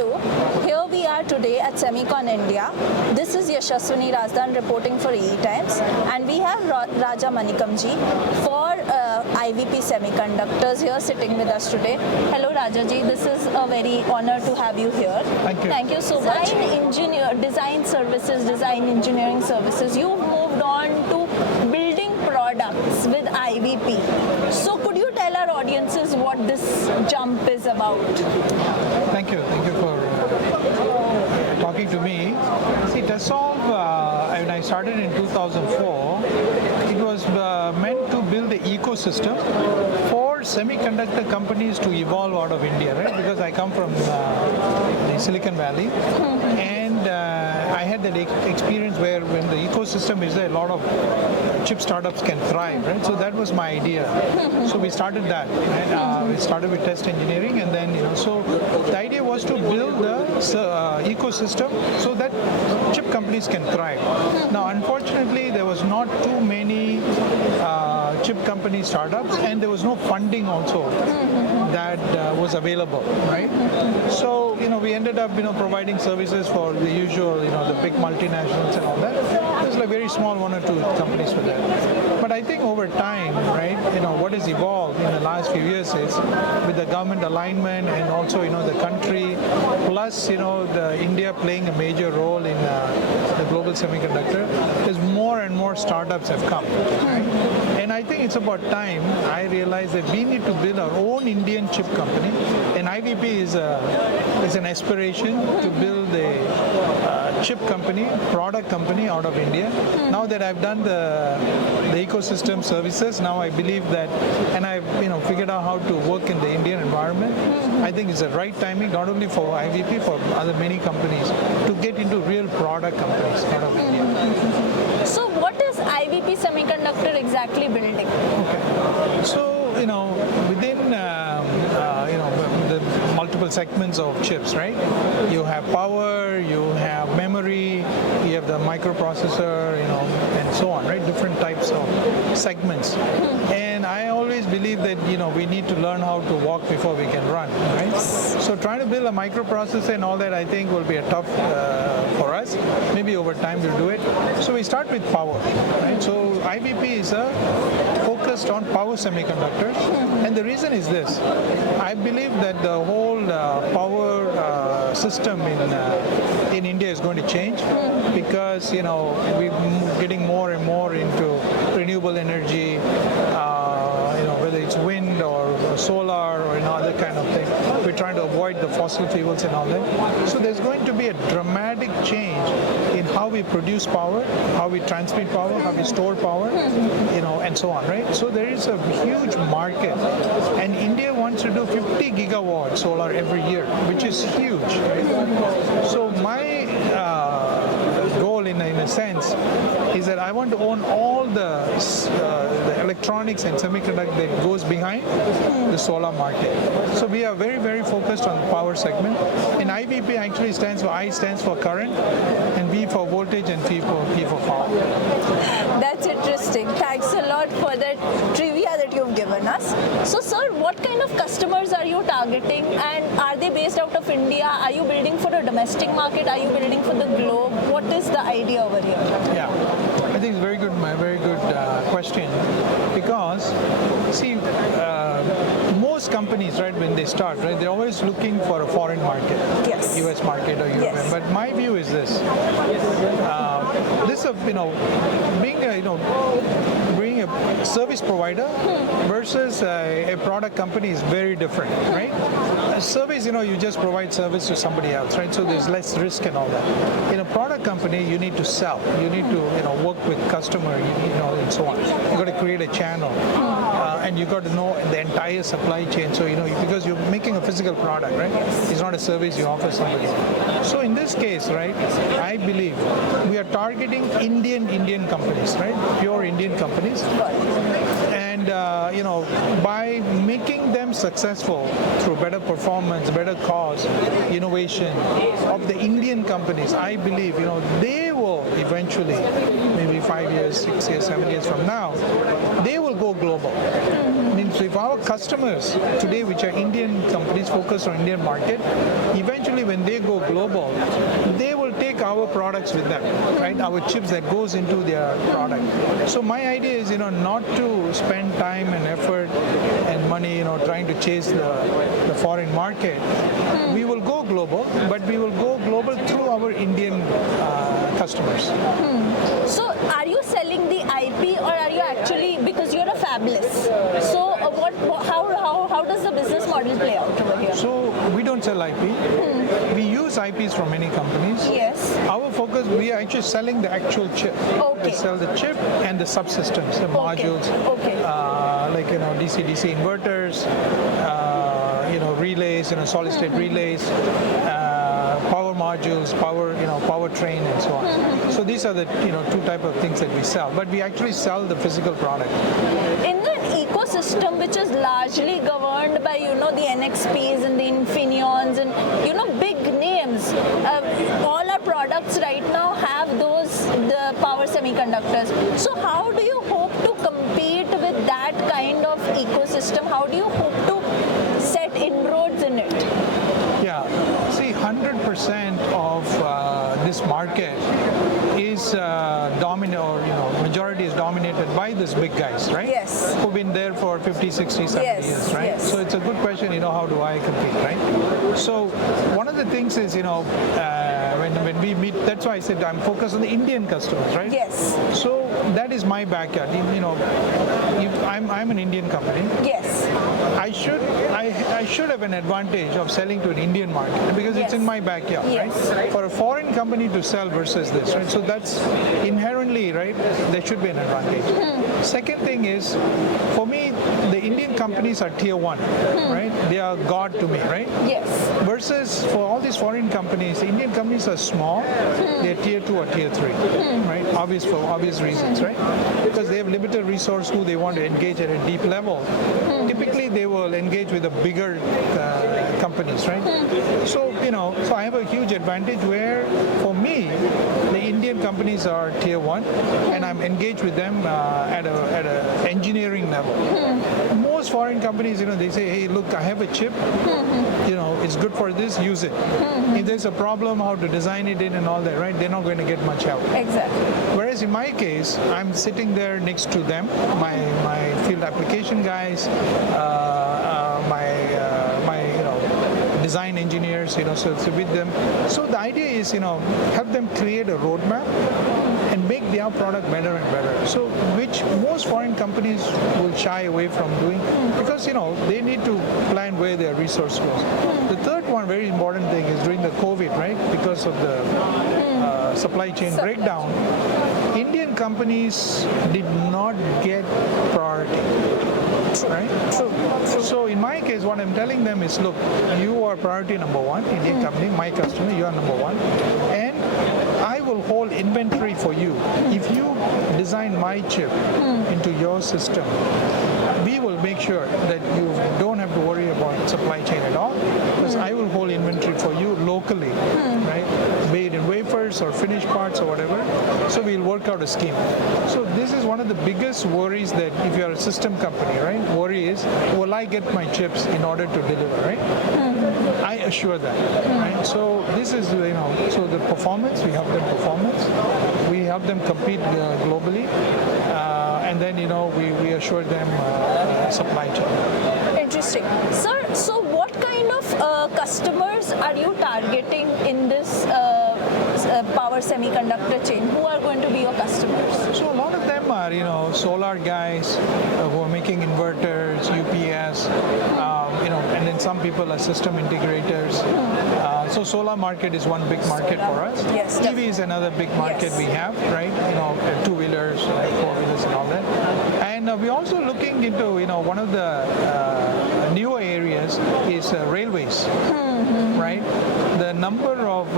Hello, here we are today at Semicon India. This is Yashaswini Razdan reporting for EE Times, and we have Raja Manikam ji for iVP Semiconductors here sitting with us today. Hello Raja ji, this is a very honor to have you here. Thank you. Thank you so much. Design services, design engineering services, you've moved on to building products with iVP. So could you tell our audiences what this jump is about? Thank you for talking to me. See, TESOLV, when I started in 2004, it was meant to build the ecosystem for semiconductor companies to evolve out of India, right? Because I come from the Silicon Valley, and I had that experience where when the ecosystem is there, a lot of chip startups can thrive, right? So that was my idea. So we started that, and we started with test engineering, and then so the idea was to build the ecosystem so that chip companies can thrive. Now, unfortunately, there was not too many chip company startups, and there was no funding also that was available, right? So we ended up providing services for the usual the big multinationals and all that. There's like very small one or two companies for that. But I think over time, right, what has evolved in the last few years is with the government alignment and also the country plus the India playing a major role in the global semiconductor, there's more and more startups have come, right? And I think it's about time I realized that we need to build our own Indian chip company, and iVP is an aspiration to build a chip company, product company out of India. Now that I've done the ecosystem services, now I believe that, and I've figured out how to work in the Indian environment, I think it's the right timing, not only for iVP, for other many companies, to get into real product companies out of India. So what is iVP Semiconductor exactly building? Okay. So, within the multiple segments of chips, right? You have power, you have memory, you have the microprocessor, and so on, right? Different types of segments. And I always believe that, we need to learn how to walk before we can run, right? So trying to build a microprocessor and all that, I think will be a tough for us. Maybe over time we'll do it. So we start with power, right? So iVP is focused on power semiconductors, and the reason is this: I believe that the whole power system in India is going to change because we're getting more and more into renewable energy, whether it's wind or solar or other kind of thing. We're trying to avoid the fossil fuels and all that. So there's going to be a dramatic change in how we produce power, how we transmit power, how we store power, and so on, right? So there is a huge market, and India wants to do 50 gigawatt solar every year, which is huge, right? So my goal, in a sense, is that I want to own all the electronics and semiconductor that goes behind the solar market. So we are very, very focused on the power segment. And iVP actually stands for I stands for current, and V for voltage, and P for power. That's interesting. Thanks a lot for that trivia that you've given us. So sir, what kind of customers are you targeting, and are they based out of India? Are you building for a domestic market? Are you building for the globe? What is the idea over here? Yeah, I think it's very good question, because see, most companies, right, when they start, right, they're always looking for a foreign market, yes, US market or European. Yes. But my view is this: being a service provider versus a product company is very different, right? A service, you just provide service to somebody else, right? So there's less risk and all that. In a product company, you need to sell, you need to work with customer, and so on. You got to create a channel, and you got to know the entire supply chain. So because you're making a physical product, right? It's not a service you offer somebody. So in this case, right, I believe we are targeting Indian companies, right? Pure Indian companies. And And by making them successful through better performance, better cost, innovation of the Indian companies, I believe they will eventually, maybe 5 years, 6 years, 7 years from now, they will go global. Means if our customers today, which are Indian companies focused on Indian market, eventually when they go global, they will take our products with them, right? Our chips that goes into their product. So my idea is, not to spend time and effort and money, trying to chase the foreign market. We will go global, but we will go global through our Indian customers. So are you selling the IP, or are you actually, because you're a fabless, so how does the business model play out over here? So we don't sell IP. We use IPs from many companies. Yes. Our focus, we are actually selling the actual chip. Okay. We sell the chip and the subsystems, the modules, like DC-DC inverters, relays, solid state relays, power modules, power train, and so on. So these are the two type of things that we sell. But we actually sell the physical product. In the ecosystem, which is largely governed by the NXPs and the Infineons and big names, all our products right now have the power semiconductors. So how do you hope to compete with that kind of ecosystem? How do you hope to set inroads in it? Yeah, see, 100% of this market is dominant, or majority is dominated by these big guys, right? Yes. Who've been there for 50, 60, 70 Yes, years, right? yes. So it's a good question, how do I compete, right? So one of the things is, when we meet, that's why I said I'm focused on the Indian customers, right? Yes. So that is my backyard. I'm an Indian company. Yes. I should have an advantage of selling to an Indian market because it's in my backyard, Yes. right? For a foreign company to sell versus this, right? So that's inherently, right, there should be an advantage. Second thing is, for me, the Indian companies are tier one, right? They are God to me, right? Yes. Versus for all these foreign companies, the Indian companies are small, they're tier two or tier three, right? For obvious reasons, right? Because they have limited resource who they want to engage at a deep level. Typically, they will engage with the bigger companies, right? So, so I have a huge advantage where, for me, the Indian companies are tier one, and I'm engaged with them at a engineering level. Most foreign companies, they say, hey, look, I have a chip, it's good for this, use it. If there's a problem, how to design it in and all that, right? They're not going to get much help. Exactly. Whereas in my case, I'm sitting there next to them, my field application guys, my design engineers, so with them. So the idea is, help them create a roadmap and make their product better and better. So which most foreign companies will shy away from doing because, they need to plan where their resource goes. The third one, very important thing is during the COVID, right? Because of the supply chain breakdown, Indian companies did not get priority. Right? So in my case, what I'm telling them is, look, you are priority number one, Indian company, my customer, you are number one, and I will hold inventory for you. If you design my chip into your system, we will make sure that you don't have to worry about supply chain at all, because I will hold inventory for you locally, right? Be it in wafers or finished parts or whatever. So we'll work out a scheme. So this is one of the biggest worries that if you're a system company, right? Worry is, will I get my chips in order to deliver, right? I assure that, right? So this is, so the performance, we help them performance. We help them compete globally. And then, we assure them supply chain. Interesting. Sir, so what kind of customers are you targeting in this power semiconductor chain? Who are going to be your customers? So a lot of them are, solar guys who are making inverters, UPS, and then some people are system integrators. So solar market is one big market for us. Yes, EV is another big market we have, right? Two-wheelers, four-wheelers and all that. And we're also looking into, one of the newer areas areas is railways, right? The number of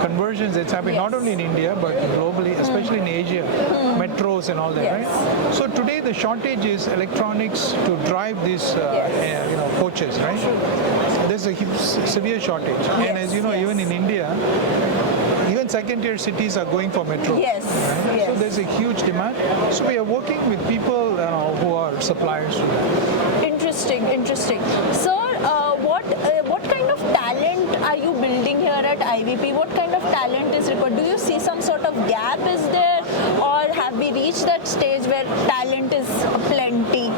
conversions that's happening not only in India but globally, especially in Asia, metros and all that, right? So today the shortage is electronics to drive these coaches, right? There's a severe shortage, and as you know, even in India, even second-tier cities are going for metro. Yes, right? So there's a huge demand. So we are working with people who are suppliers to that. Interesting. Sir, what kind of talent are you building here at iVP? What kind of talent is required? Do you see some sort of gap is there, or have we reached that stage where talent is plenty?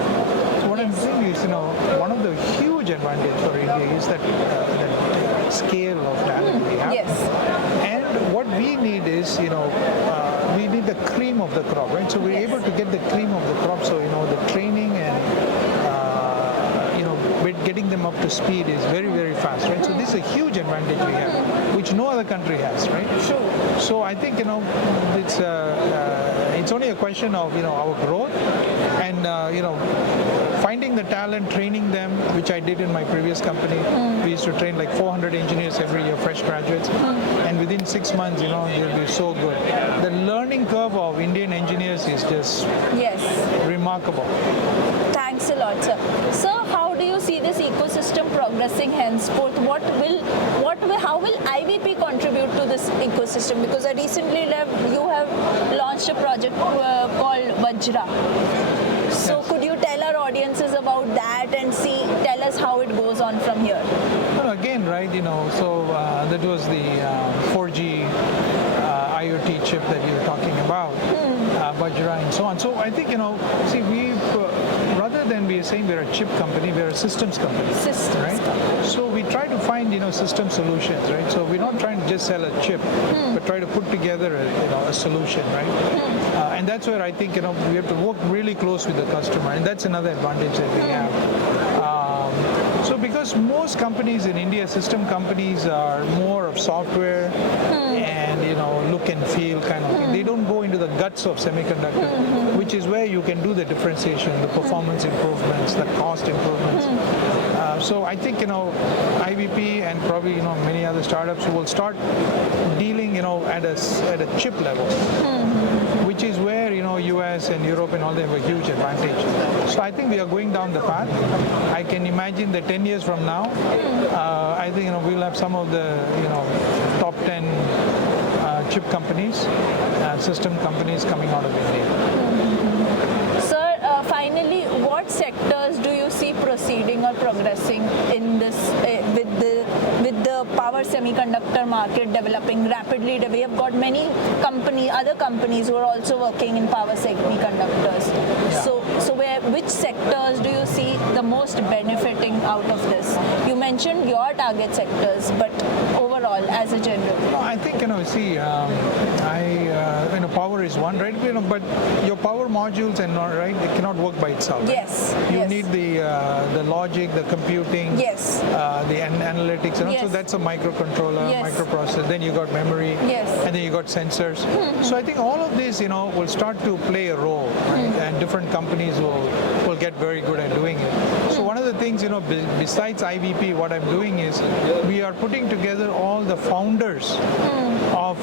What I'm saying is, one of the huge advantage for India is that scale of talent we have. Yes. And what we need is, we need the cream of the crop, right? So we're able to get the cream of the crop. So, the training and getting them up to speed is very, very fast, right? So this is a huge advantage we have, which no other country has, right? True. So I think, it's only a question of, our growth and, finding the talent, training them, which I did in my previous company. We used to train like 400 engineers every year, fresh graduates, and within 6 months, they'll be so good. The learning curve of Indian engineers is just remarkable. Thanks a lot, sir. Sir, how do you see this ecosystem progressing henceforth? How will iVP contribute to this ecosystem? Because I recently you have launched a project called Vajra. So could you tell our audiences about that and tell us how it goes on from here? Well, again, right, so that was the 4G IoT chip that you were talking about, Vajra and so on. So I think, rather than we are saying we're a chip company, we're a systems company. Right? So we try to find, system solutions, right? So we're not trying to just sell a chip, but try to put together a solution, right? And that's where I think, we have to work really close with the customer, and that's another advantage that we have. So because most companies in India, system companies, are more of software and look and feel kind of thing. They don't go into the guts of semiconductor, which is where you can do the differentiation, the performance improvements, the cost improvements. So I think iVP and probably many other startups will start dealing at a chip level, which is where US and Europe and all they have a huge advantage. So I think we are going down the path. I can imagine that 10 years from now, I think we'll have some of the top 10 chip companies, system companies coming out of India. Sir, finally, what sectors do you see proceeding or progressing in this with the power semiconductor market developing rapidly? We have got many other companies who are also working in power semiconductors. Yeah. So which sectors do you see the most benefiting out of this? You mentioned your target sectors, but overall, as a general. No, I think power is one, right? But your power modules and right, they cannot work by itself. Right? Yes. You need the logic, the computing, the analytics, so that's a microcontroller, microprocessor. Then you got memory, and then you got sensors. So I think all of this, will start to play a role, right? And different companies will get very good at doing it. So one of the things, besides iVP, what I'm doing is we are putting together all the founders of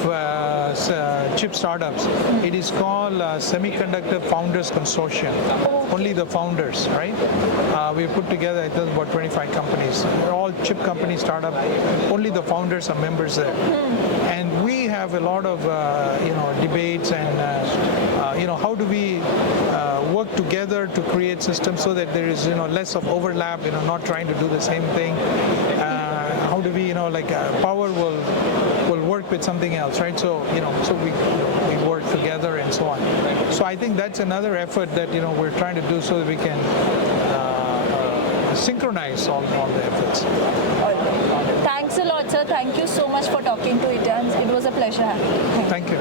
chip startups. It is called Semiconductor Founders Consortium. Only the founders, right? We put together, I think, about 25 companies. They're all chip company startup. Only the founders are members there. And we have a lot of, debates and, how do we work together to create systems so that there is, less of overlap, not trying to do the same thing. How do we, power will work with something else, right? So, so we work together and so on. So I think that's another effort that, we're trying to do so that we can synchronize all the efforts. Thanks a lot, sir. Thank you so much for talking to it. It was a pleasure having you. Thank you.